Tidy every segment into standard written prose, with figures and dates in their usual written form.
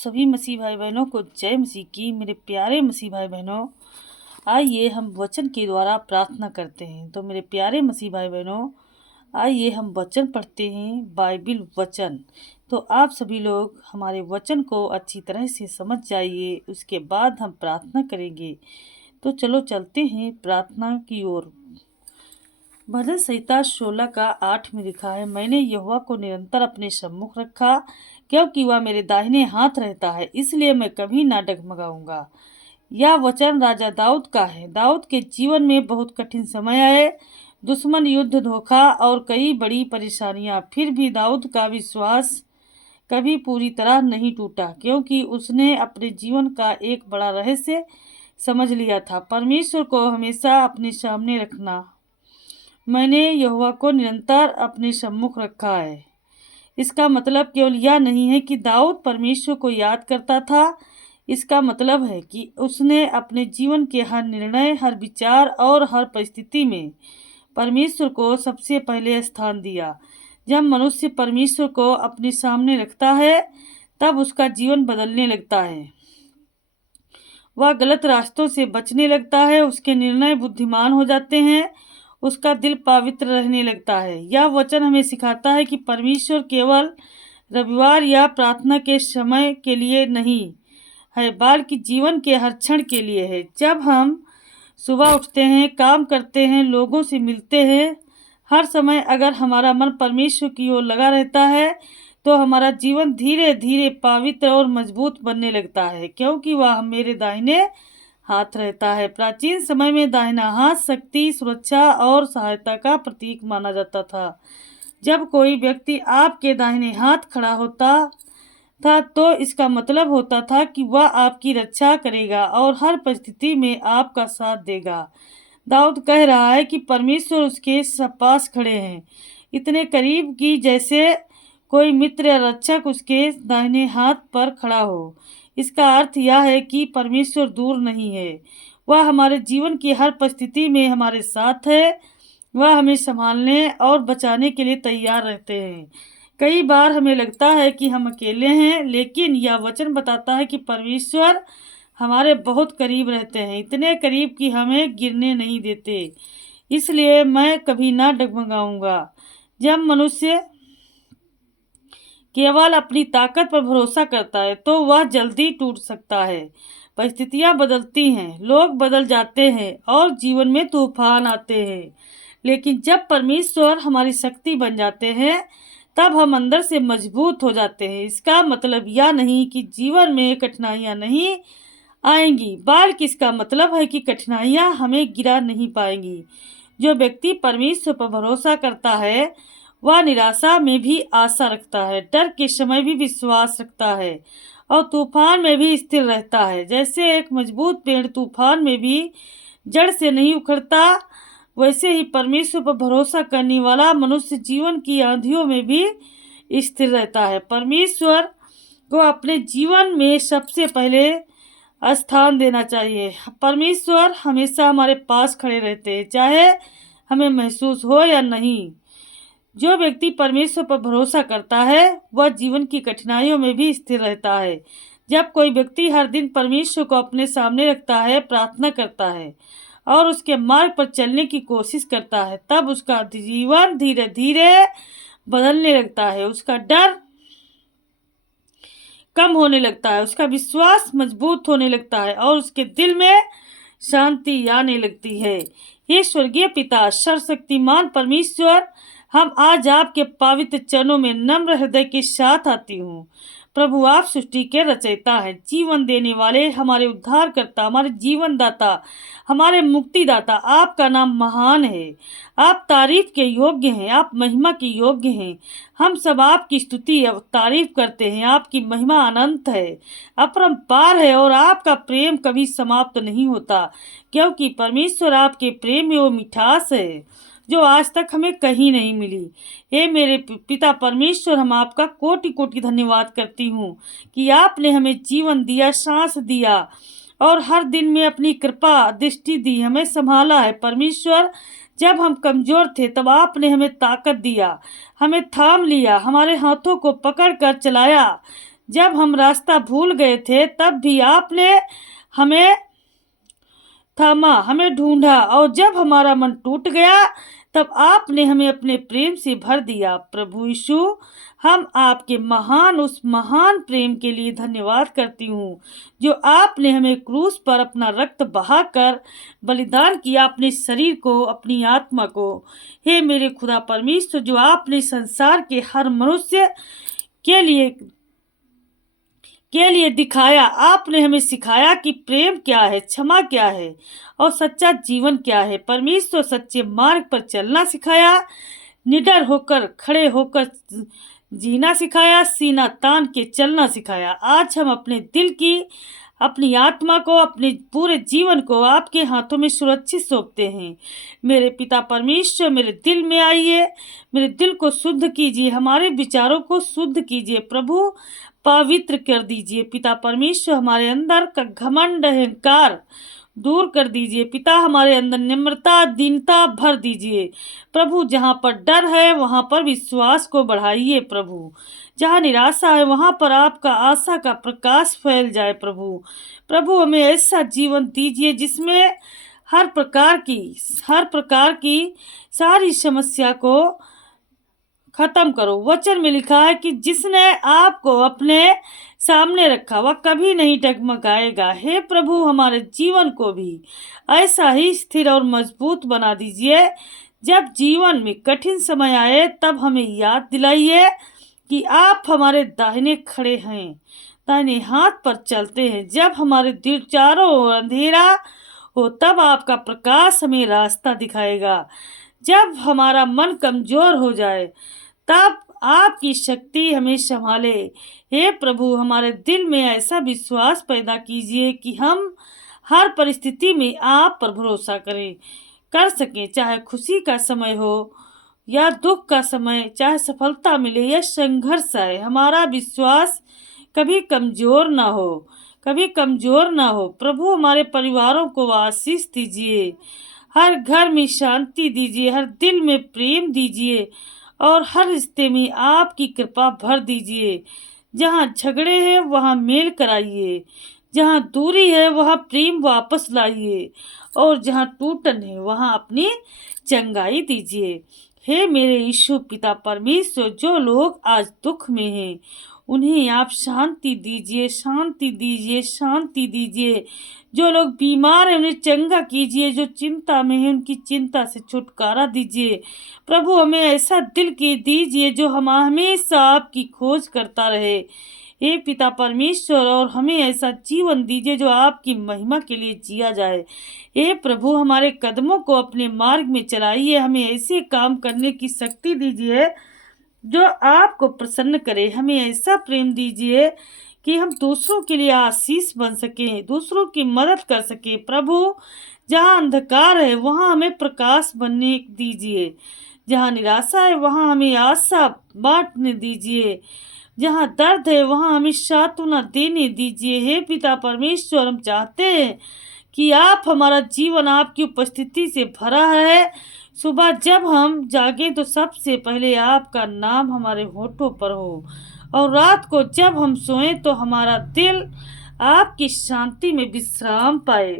सभी मसीह भाई बहनों को जय मसीह की। मेरे प्यारे मसीह भाई बहनों, आइए हम वचन के द्वारा प्रार्थना करते हैं। तो मेरे प्यारे मसीह भाई बहनों, आइए हम वचन पढ़ते हैं, बाइबिल वचन। तो आप सभी लोग हमारे वचन को अच्छी तरह से समझ जाइए, उसके बाद हम प्रार्थना करेंगे। तो चलो चलते हैं प्रार्थना की ओर। भजन संहिता 16 का 8 में लिखा है, मैंने यहोवा को निरंतर अपने सम्मुख रखा, क्योंकि वह मेरे दाहिने हाथ रहता है, इसलिए मैं कभी ना डगमगाऊंगा। यह वचन राजा दाऊद का है। दाऊद के जीवन में बहुत कठिन समय आए, दुश्मन, युद्ध, धोखा और कई बड़ी परेशानियां। फिर भी दाऊद का विश्वास कभी पूरी तरह नहीं टूटा, क्योंकि उसने अपने जीवन का एक बड़ा रहस्य समझ लिया था, परमेश्वर को हमेशा अपने सामने रखना। मैंने यहोवा को निरंतर अपने सम्मुख रखा है। इसका मतलब केवल यह नहीं है कि दाऊद परमेश्वर को याद करता था। इसका मतलब है कि उसने अपने जीवन के हर निर्णय, हर विचार और हर परिस्थिति में परमेश्वर को सबसे पहले स्थान दिया। जब मनुष्य परमेश्वर को अपने सामने रखता है, तब उसका जीवन बदलने लगता है। वह गलत रास्तों से बचने लगता है, उसके निर्णय बुद्धिमान हो जाते हैं, उसका दिल पवित्र रहने लगता है। यह वचन हमें सिखाता है कि परमेश्वर केवल रविवार या प्रार्थना के समय के लिए नहीं है, बल्कि जीवन के हर क्षण के लिए है। जब हम सुबह उठते हैं, काम करते हैं, लोगों से मिलते हैं, हर समय अगर हमारा मन परमेश्वर की ओर लगा रहता है, तो हमारा जीवन धीरे धीरे पवित्र और मजबूत बनने लगता है, क्योंकि वह मेरे दाहिने हाथ रहता है। प्राचीन समय में दाहिना हाथ शक्ति, सुरक्षा और सहायता का प्रतीक माना जाता था। जब कोई व्यक्ति आपके दाहिने हाथ खड़ा होता था, तो इसका मतलब होता था कि वह आपकी रक्षा करेगा और हर परिस्थिति में आपका साथ देगा। दाऊद कह रहा है कि परमेश्वर उसके पास खड़े हैं, इतने करीब कि जैसे कोई मित्र या रक्षक उसके दाहिने हाथ पर खड़ा हो। इसका अर्थ यह है कि परमेश्वर दूर नहीं है, वह हमारे जीवन की हर परिस्थिति में हमारे साथ है। वह हमें संभालने और बचाने के लिए तैयार रहते हैं। कई बार हमें लगता है कि हम अकेले हैं, लेकिन यह वचन बताता है कि परमेश्वर हमारे बहुत करीब रहते हैं, इतने करीब कि हमें गिरने नहीं देते। इसलिए मैं कभी ना डगमगाऊंगा। जब मनुष्य केवल अपनी ताकत पर भरोसा करता है, तो वह जल्दी टूट सकता है। परिस्थितियां बदलती हैं, लोग बदल जाते हैं और जीवन में तूफान आते हैं, लेकिन जब परमेश्वर हमारी शक्ति बन जाते हैं, तब हम अंदर से मजबूत हो जाते हैं। इसका मतलब यह नहीं कि जीवन में कठिनाइयां नहीं आएंगी, बल्कि इसका मतलब है कि कठिनाइयां हमें गिरा नहीं पाएंगी। जो व्यक्ति परमेश्वर पर भरोसा करता है, वह निराशा में भी आशा रखता है, डर के समय भी विश्वास रखता है और तूफान में भी स्थिर रहता है। जैसे एक मजबूत पेड़ तूफान में भी जड़ से नहीं उखड़ता, वैसे ही परमेश्वर पर भरोसा करने वाला मनुष्य जीवन की आंधियों में भी स्थिर रहता है। परमेश्वर को अपने जीवन में सबसे पहले स्थान देना चाहिए। परमेश्वर हमेशा हमारे पास खड़े रहते हैं, चाहे हमें महसूस हो या नहीं। जो व्यक्ति परमेश्वर पर भरोसा करता है, वह जीवन की कठिनाइयों में भी स्थिर रहता है। जब कोई व्यक्ति हर दिन परमेश्वर को अपने सामने रखता है, प्रार्थना करता है और उसके मार्ग पर चलने की कोशिश करता है, तब उसका जीवन धीरे धीरे बदलने लगता है। उसका डर कम होने लगता है, उसका विश्वास मजबूत होने लगता है और उसके दिल में शांति आने लगती है। हे स्वर्गीय पिता, सर्वशक्तिमान परमेश्वर, हम आज आपके पवित्र चरणों में नम्र हृदय के साथ आती हूँ। प्रभु, आप सृष्टि के रचयिता हैं, जीवन देने वाले, हमारे उद्धारकर्ता, हमारे जीवन दाता, हमारे मुक्तिदाता। आपका नाम महान है, आप तारीफ के योग्य हैं, आप महिमा के योग्य हैं। हम सब आपकी स्तुति और तारीफ करते हैं। आपकी महिमा अनंत है, अपरंपार है और आपका प्रेम कभी समाप्त नहीं होता, क्योंकि परमेश्वर आपके प्रेम में वो मिठास है जो आज तक हमें कहीं नहीं मिली। हे मेरे पिता परमेश्वर, हम आपका कोटि कोटि धन्यवाद करती हूँ कि आपने हमें जीवन दिया, सांस दिया और हर दिन में अपनी कृपा दृष्टि दी, हमें संभाला है। परमेश्वर, जब हम कमजोर थे, तब आपने हमें ताकत दिया, हमें थाम लिया, हमारे हाथों को पकड़ कर चलाया। जब हम रास्ता भूल गए थे तब भी आपने हमें थामा, हमें ढूंढा, और जब हमारा मन टूट गया तब आपने हमें अपने प्रेम से भर दिया। प्रभु यीशु, हम आपके उस महान प्रेम के लिए धन्यवाद करती हूँ जो आपने हमें क्रूस पर अपना रक्त बहाकर बलिदान किया, अपने शरीर को, अपनी आत्मा को। हे मेरे खुदा परमेश्वर, जो आपने संसार के हर मनुष्य के लिए दिखाया, आपने हमें सिखाया कि प्रेम क्या है, क्षमा क्या है और सच्चा जीवन क्या है। परमेश्वर, सच्चे मार्ग पर चलना सिखाया, निडर होकर खड़े होकर जीना सिखाया, सीना तान के चलना सिखाया। आज हम अपने दिल की, अपनी आत्मा को, अपने पूरे जीवन को आपके हाथों में सुरक्षित सौंपते हैं। मेरे पिता परमेश्वर, मेरे दिल में आइए, मेरे दिल को शुद्ध कीजिए, हमारे विचारों को शुद्ध कीजिए प्रभु, पवित्र कर दीजिए। पिता परमेश्वर, हमारे अंदर का घमंड, अहंकार दूर कर दीजिए। पिता, हमारे अंदर निम्रता, दीनता भर दीजिए प्रभु। जहाँ पर डर है वहाँ पर विश्वास को बढ़ाइए प्रभु। जहाँ निराशा है वहाँ पर आपका आशा का प्रकाश फैल जाए प्रभु। प्रभु, हमें ऐसा जीवन दीजिए जिसमें हर प्रकार की सारी समस्या को खत्म करो। वचन में लिखा है कि जिसने आपको अपने सामने रखा वह कभी नहीं डगमगाएगा। हे प्रभु, हमारे जीवन को भी ऐसा ही स्थिर और मजबूत बना दीजिए। जब जीवन में कठिन समय आए तब हमें याद दिलाइए कि आप हमारे दाहिने खड़े हैं, दाहिने हाथ पर चलते हैं। जब हमारे दिल चारों ओर अंधेरा हो तब आपका प्रकाश हमें रास्ता दिखाएगा। जब हमारा मन कमजोर हो जाए तब आपकी शक्ति हमें संभाले। हे प्रभु, हमारे दिल में ऐसा विश्वास पैदा कीजिए कि हम हर परिस्थिति में आप पर भरोसा कर सकें, चाहे खुशी का समय हो या दुख का समय, चाहे सफलता मिले या संघर्ष आए। हमारा विश्वास कभी कमजोर ना हो प्रभु। हमारे परिवारों को आशीष दीजिए, हर घर में शांति दीजिए, हर दिल में प्रेम दीजिए और हर रिश्ते में आपकी कृपा भर दीजिए। जहाँ झगड़े हैं वहाँ मेल कराइए, जहाँ दूरी है वहाँ प्रेम वापस लाइए, और जहाँ टूटन है वहाँ अपनी चंगाई दीजिए। हे मेरे यीशु पिता परमेश्वर, जो लोग आज दुख में हैं उन्हें आप शांति दीजिए, शांति दीजिए, शांति दीजिए। जो लोग बीमार हैं उन्हें चंगा कीजिए, जो चिंता में हैं उनकी चिंता से छुटकारा दीजिए। प्रभु, हमें ऐसा दिल की दीजिए जो हम हमेशा आपकी खोज करता रहे। हे पिता परमेश्वर, और हमें ऐसा जीवन दीजिए जो आपकी महिमा के लिए जिया जाए। हे प्रभु, हमारे कदमों को अपने मार्ग में चलाइए, हमें ऐसे काम करने की शक्ति दीजिए जो आपको प्रसन्न करे। हमें ऐसा प्रेम दीजिए कि हम दूसरों के लिए आशीष बन सकें, दूसरों की मदद कर सकें। प्रभु, जहाँ अंधकार है वहाँ हमें प्रकाश बनने दीजिए, जहाँ निराशा है वहाँ हमें आशा बांटने दीजिए, जहाँ दर्द है वहाँ हमें सांत्वना देने दीजिए। हे पिता परमेश्वर, हम चाहते हैं कि आप, हमारा जीवन आपकी उपस्थिति से भरा है। सुबह जब हम जागे तो सबसे पहले आपका नाम हमारे होठों पर हो, और रात को जब हम सोएं तो हमारा दिल आपकी शांति में विश्राम पाए।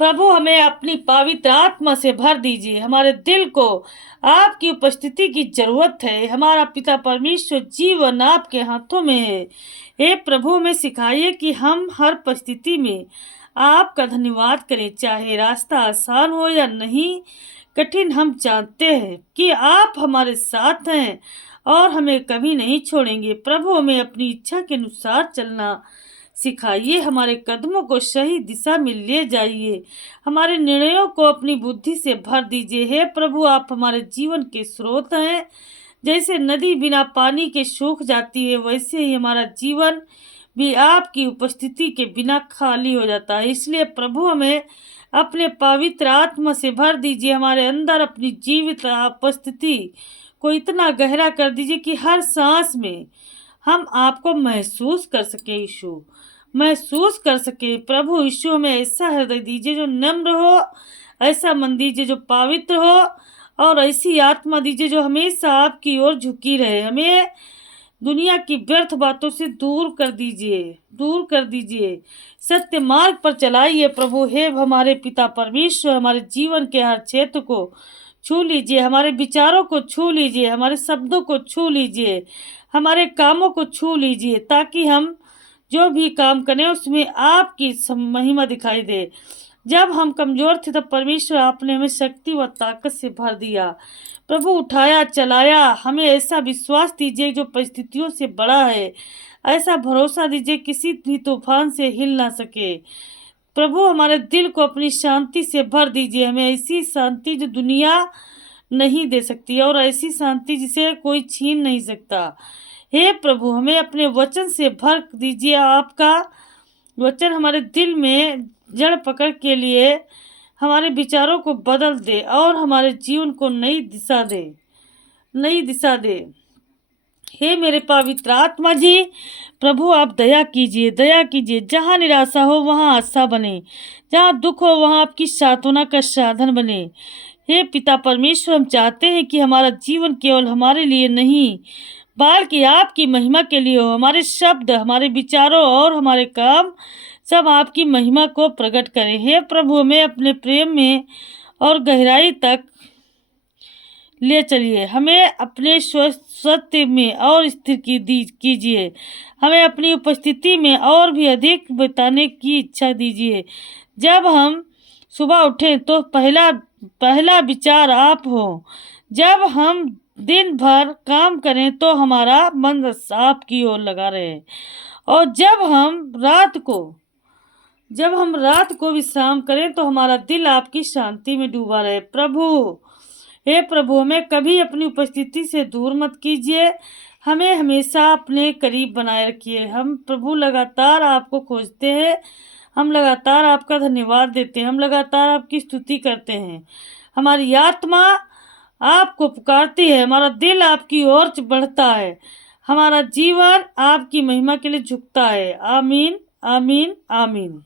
प्रभु, हमें अपनी पवित्र आत्मा से भर दीजिए। हमारे दिल को आपकी उपस्थिति की जरूरत है। हमारा पिता परमेश्वर, जीवन आपके हाथों में है। हे प्रभु, हमें सिखाइए कि हम हर परिस्थिति में आपका धन्यवाद करें, चाहे रास्ता आसान हो या नहीं कठिन। हम जानते हैं कि आप हमारे साथ हैं और हमें कभी नहीं छोड़ेंगे। प्रभु, हमें अपनी इच्छा के अनुसार चलना सिखाइए, हमारे कदमों को सही दिशा में ले जाइए, हमारे निर्णयों को अपनी बुद्धि से भर दीजिए। हे प्रभु, आप हमारे जीवन के स्रोत हैं। जैसे नदी बिना पानी के सूख जाती है, वैसे ही हमारा जीवन भी आपकी उपस्थिति के बिना खाली हो जाता है। इसलिए प्रभु, हमें अपने पवित्र आत्मा से भर दीजिए, हमारे अंदर अपनी जीवित उपस्थिति को इतना गहरा कर दीजिए कि हर सांस में हम आपको महसूस कर सके। यीशु, महसूस कर सके। प्रभु यीशु, हमें ऐसा हृदय दीजिए जो नम्र हो, ऐसा मन दीजिए जो पवित्र हो, और ऐसी आत्मा दीजिए जो हमेशा आपकी ओर झुकी रहे। हमें दुनिया की व्यर्थ बातों से दूर कर दीजिए, दूर कर दीजिए, सत्य मार्ग पर चलाइए प्रभु। हे हमारे पिता परमेश्वर, हमारे जीवन के हर क्षेत्र को छू लीजिए, हमारे विचारों को छू लीजिए, हमारे शब्दों को छू लीजिए, हमारे कामों को छू लीजिए, ताकि हम जो भी काम करें उसमें आपकी महिमा दिखाई दे। जब हम कमजोर थे तब परमेश्वर आपने हमें शक्ति व ताकत से भर दिया प्रभु, उठाया चलाया। हमें ऐसा विश्वास दीजिए जो परिस्थितियों से बड़ा है, ऐसा भरोसा दीजिए किसी भी तूफान से हिल ना सके प्रभु। हमारे दिल को अपनी शांति से भर दीजिए, हमें ऐसी शांति जो दुनिया नहीं दे सकती और ऐसी शांति जिसे कोई छीन नहीं सकता। हे प्रभु, हमें अपने वचन से भर दीजिए। आपका वचन हमारे दिल में जड़ पकड़ के लिए हमारे विचारों को बदल दे और हमारे जीवन को नई दिशा दे, नई दिशा दे। हे मेरे पवित्र आत्मा जी, प्रभु आप दया कीजिए, दया कीजिए। जहाँ निराशा हो वहाँ आशा बने, जहाँ दुख हो वहाँ आपकी सांत्वना का साधन बने। हे पिता परमेश्वर, हम चाहते हैं कि हमारा जीवन केवल हमारे लिए नहीं बल्कि आपकी महिमा के लिए हो। हमारे शब्द, हमारे विचारों और हमारे काम सब आपकी महिमा को प्रकट करें। हे प्रभु, हमें अपने प्रेम में और गहराई तक ले चलिए, हमें अपने सत्य में और स्थिर कीजिए, हमें अपनी उपस्थिति में और भी अधिक बिताने की इच्छा दीजिए। जब हम सुबह उठें तो पहला विचार आप हो, जब हम दिन भर काम करें तो हमारा मन आपकी ओर लगा रहे, और जब हम रात को विश्राम करें तो हमारा दिल आपकी शांति में डूबा रहे प्रभु। हे प्रभु, हमें कभी अपनी उपस्थिति से दूर मत कीजिए, हमें हमेशा अपने करीब बनाए रखिए। हम प्रभु लगातार आपको खोजते हैं, हम लगातार आपका धन्यवाद देते हैं, हम लगातार आपकी स्तुति करते हैं। हमारी आत्मा आपको पुकारती है, हमारा दिल आपकी ओर बढ़ता है, हमारा जीवन आपकी महिमा के लिए झुकता है। आमीन, आमीन, आमीन।